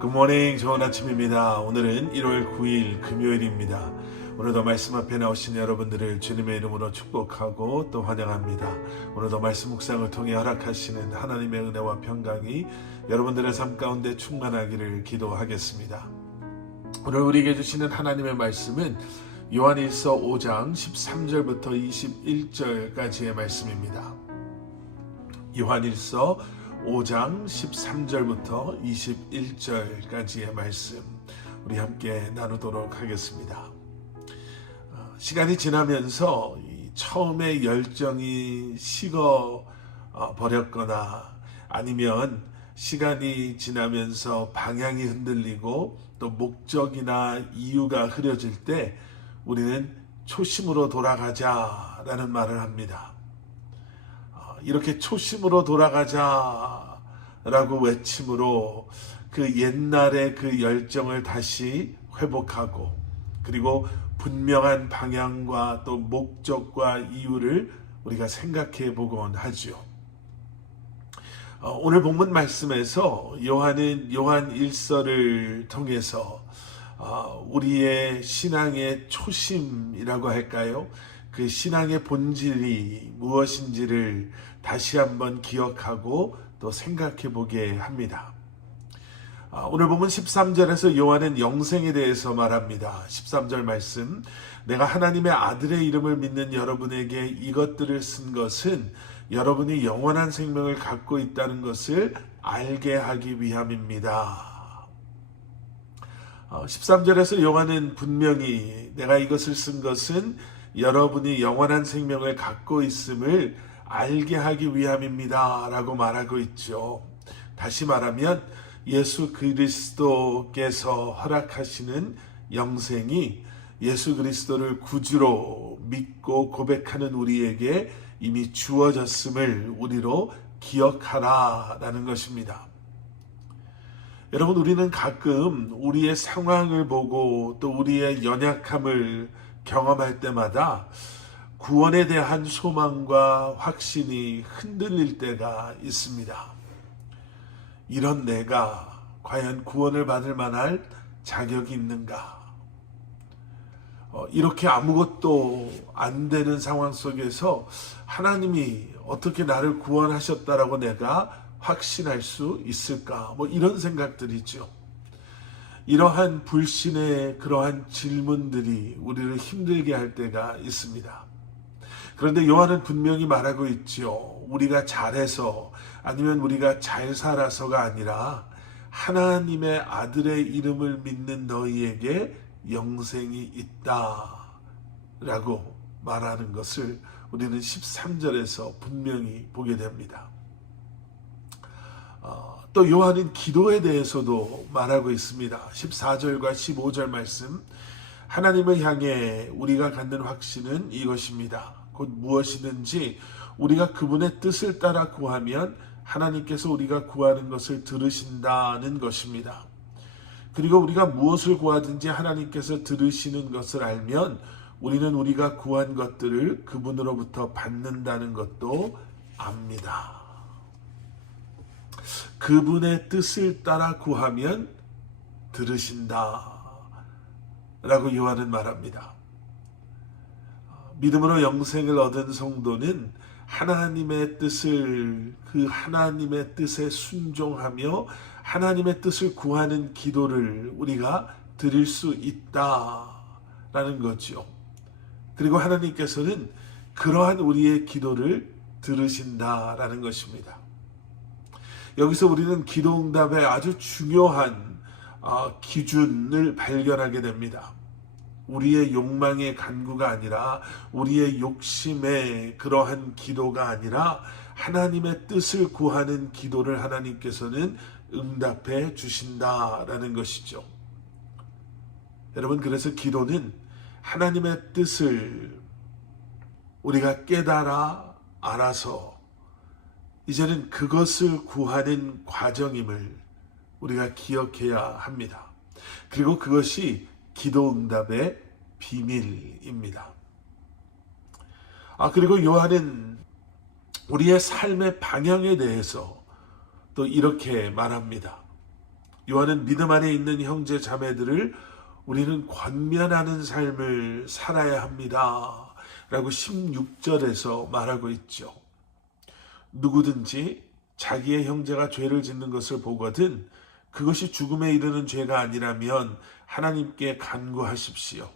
굿모닝, 좋은 아침입니다. 오늘은 1월 9일 금요일입니다. 오늘도 말씀 앞에 나오신 여러분들을 주님의 이름으로 축복하고 또 환영합니다. 오늘도 말씀 묵상을 통해 허락하시는 하나님의 은혜와 평강이 여러분들의 삶 가운데 충만하기를 기도하겠습니다. 오늘 우리에게 주시는 하나님의 말씀은 요한일서 5장 13절부터 21절까지의 말씀입니다. 요한일서 5장 13절부터 21절까지의 말씀 우리 함께 나누도록 하겠습니다. 시간이 지나면서 처음에 열정이 식어 버렸거나 아니면 시간이 지나면서 방향이 흔들리고 또 목적이나 이유가 흐려질 때 우리는 초심으로 돌아가자라는 말을 합니다. 이렇게 초심으로 돌아가자라고 외침으로 그 옛날의 그 열정을 다시 회복하고 그리고 분명한 방향과 또 목적과 이유를 우리가 생각해 보곤 하죠. 오늘 본문 말씀에서 요한은 요한 일서를 통해서 우리의 신앙의 초심이라고 할까요? 그 신앙의 본질이 무엇인지를 다시 한번 기억하고 또 생각해 보게 합니다. 오늘 보면 13절에서 요한은 영생에 대해서 말합니다. 13절 말씀, 내가 하나님의 아들의 이름을 믿는 여러분에게 이것들을 쓴 것은 여러분이 영원한 생명을 갖고 있다는 것을 알게 하기 위함입니다. 13절에서 요한은 분명히 내가 이것을 쓴 것은 여러분이 영원한 생명을 갖고 있음을 알게 하기 위함입니다 라고 말하고 있죠. 다시 말하면 예수 그리스도께서 허락하시는 영생이 예수 그리스도를 구주로 믿고 고백하는 우리에게 이미 주어졌음을 우리로 기억하라라는 것입니다. 여러분, 우리는 가끔 우리의 상황을 보고 또 우리의 연약함을 경험할 때마다 구원에 대한 소망과 확신이 흔들릴 때가 있습니다. 이런 내가 과연 구원을 받을 만한 자격이 있는가? 이렇게 아무것도 안 되는 상황 속에서 하나님이 어떻게 나를 구원하셨다라고 내가 확신할 수 있을까? 이런 생각들이죠. 이러한 불신의 그러한 질문들이 우리를 힘들게 할 때가 있습니다. 그런데 요한은 분명히 말하고 있죠. 우리가 잘해서 아니면 우리가 잘 살아서가 아니라 하나님의 아들의 이름을 믿는 너희에게 영생이 있다 라고 말하는 것을 우리는 13절에서 분명히 보게 됩니다. 또 요한은 기도에 대해서도 말하고 있습니다. 14절과 15절 말씀, 하나님을 향해 우리가 갖는 확신은 이것입니다. 곧 무엇이든지 우리가 그분의 뜻을 따라 구하면 하나님께서 우리가 구하는 것을 들으신다는 것입니다. 그리고 우리가 무엇을 구하든지 하나님께서 들으시는 것을 알면 우리는 우리가 구한 것들을 그분으로부터 받는다는 것도 압니다. 그분의 뜻을 따라 구하면 들으신다 라고 요한은 말합니다. 믿음으로 영생을 얻은 성도는 하나님의 뜻을 그 하나님의 뜻에 순종하며 하나님의 뜻을 구하는 기도를 우리가 드릴 수 있다라는 거죠. 그리고 하나님께서는 그러한 우리의 기도를 들으신다라는 것입니다. 여기서 우리는 기도 응답의 아주 중요한 기준을 발견하게 됩니다. 우리의 욕망의 간구가 아니라 우리의 욕심의 그러한 기도가 아니라 하나님의 뜻을 구하는 기도를 하나님께서는 응답해 주신다라는 것이죠. 여러분, 그래서 기도는 하나님의 뜻을 우리가 깨달아 알아서 이제는 그것을 구하는 과정임을 우리가 기억해야 합니다. 그리고 그것이 기도 응답의 비밀입니다. 그리고 요한은 우리의 삶의 방향에 대해서 또 이렇게 말합니다. 요한은 믿음 안에 있는 형제 자매들을 우리는 권면하는 삶을 살아야 합니다 라고 16절에서 말하고 있죠. 누구든지 자기의 형제가 죄를 짓는 것을 보거든 그것이 죽음에 이르는 죄가 아니라면 하나님께 간구하십시오.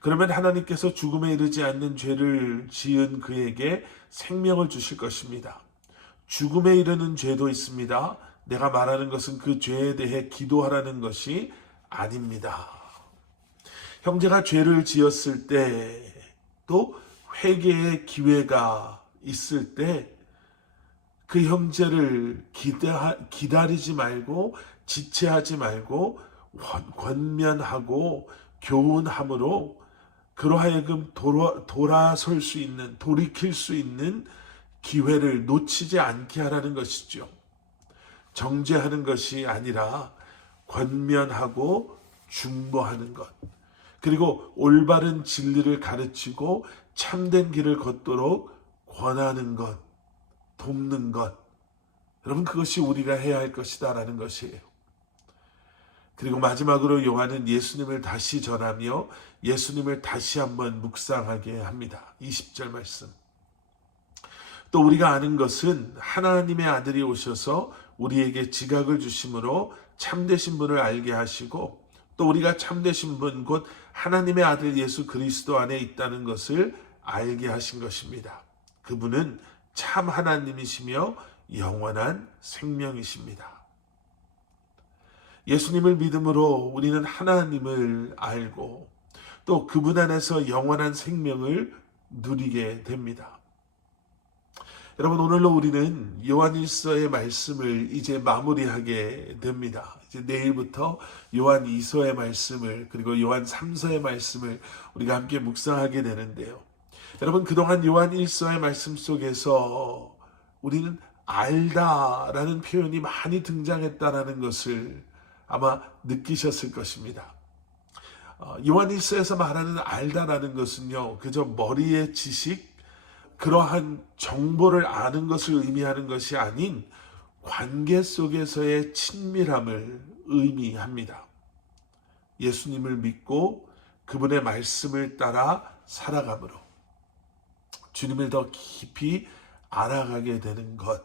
그러면 하나님께서 죽음에 이르지 않는 죄를 지은 그에게 생명을 주실 것입니다. 죽음에 이르는 죄도 있습니다. 내가 말하는 것은 그 죄에 대해 기도하라는 것이 아닙니다. 형제가 죄를 지었을 때 또 회개의 기회가 있을 때 그 형제를 기다리지 말고 지체하지 말고 권면하고 교훈함으로 그러하여금 돌아설 수 있는, 돌이킬 수 있는 기회를 놓치지 않게 하라는 것이죠. 정죄하는 것이 아니라 권면하고 중보하는 것, 그리고 올바른 진리를 가르치고 참된 길을 걷도록 권하는 것, 돕는 것, 여러분 그것이 우리가 해야 할 것이다라는 것이에요. 그리고 마지막으로 요한은 예수님을 다시 전하며 예수님을 다시 한번 묵상하게 합니다. 20절 말씀. 또 우리가 아는 것은 하나님의 아들이 오셔서 우리에게 지각을 주심으로 참되신 분을 알게 하시고 또 우리가 참되신 분 곧 하나님의 아들 예수 그리스도 안에 있다는 것을 알게 하신 것입니다. 그분은 참 하나님이시며 영원한 생명이십니다. 예수님을 믿음으로 우리는 하나님을 알고 또 그분 안에서 영원한 생명을 누리게 됩니다. 여러분 오늘로 우리는 요한일서의 말씀을 이제 마무리하게 됩니다. 이제 내일부터 요한 2서의 말씀을 그리고 요한 3서의 말씀을 우리가 함께 묵상하게 되는데요. 여러분 그동안 요한 1서의 말씀 속에서 우리는 알다라는 표현이 많이 등장했다라는 것을 아마 느끼셨을 것입니다. 요한 1서에서 말하는 알다라는 것은요, 그저 머리의 지식, 그러한 정보를 아는 것을 의미하는 것이 아닌 관계 속에서의 친밀함을 의미합니다. 예수님을 믿고 그분의 말씀을 따라 살아감으로 주님을 더 깊이 알아가게 되는 것.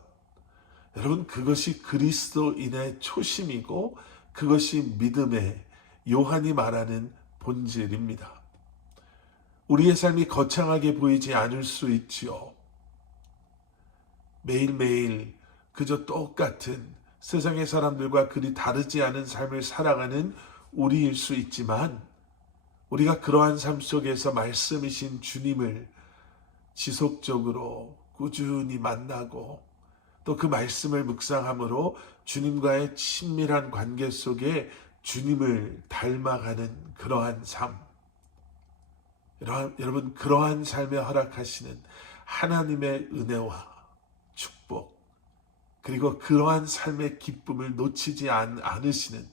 여러분 그것이 그리스도인의 초심이고 그것이 믿음의 요한이 말하는 본질입니다. 우리의 삶이 거창하게 보이지 않을 수 있지요. 매일매일 그저 똑같은 세상의 사람들과 그리 다르지 않은 삶을 살아가는 우리일 수 있지만 우리가 그러한 삶 속에서 말씀이신 주님을 지속적으로 꾸준히 만나고 또 그 말씀을 묵상함으로 주님과의 친밀한 관계 속에 주님을 닮아가는 그러한 삶, 여러분 그러한 삶에 허락하시는 하나님의 은혜와 축복 그리고 그러한 삶의 기쁨을 놓치지 않으시는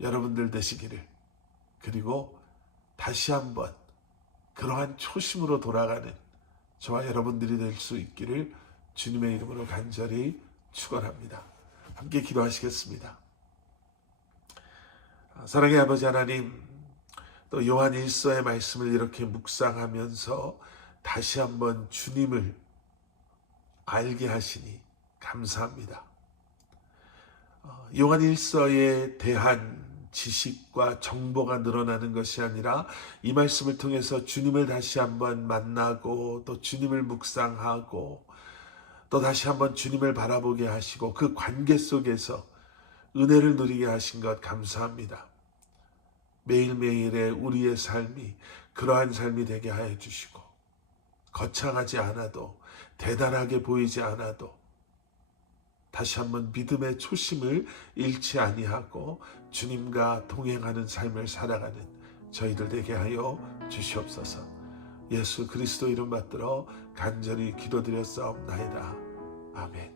여러분들 되시기를, 그리고 다시 한번 그러한 초심으로 돌아가는 저와 여러분들이 될 수 있기를 주님의 이름으로 간절히 축원합니다. 함께 기도하시겠습니다. 사랑의 아버지 하나님, 또 요한 1서의 말씀을 이렇게 묵상하면서 다시 한번 주님을 알게 하시니 감사합니다. 요한 1서에 대한 지식과 정보가 늘어나는 것이 아니라 이 말씀을 통해서 주님을 다시 한번 만나고 또 주님을 묵상하고 또 다시 한번 주님을 바라보게 하시고 그 관계 속에서 은혜를 누리게 하신 것 감사합니다. 매일매일의 우리의 삶이 그러한 삶이 되게 하여 주시고 거창하지 않아도 대단하게 보이지 않아도 다시 한번 믿음의 초심을 잃지 아니하고 주님과 동행하는 삶을 살아가는 저희들 되게 하여 주시옵소서. 예수 그리스도 이름 받들어 간절히 기도드렸사옵나이다. 아멘.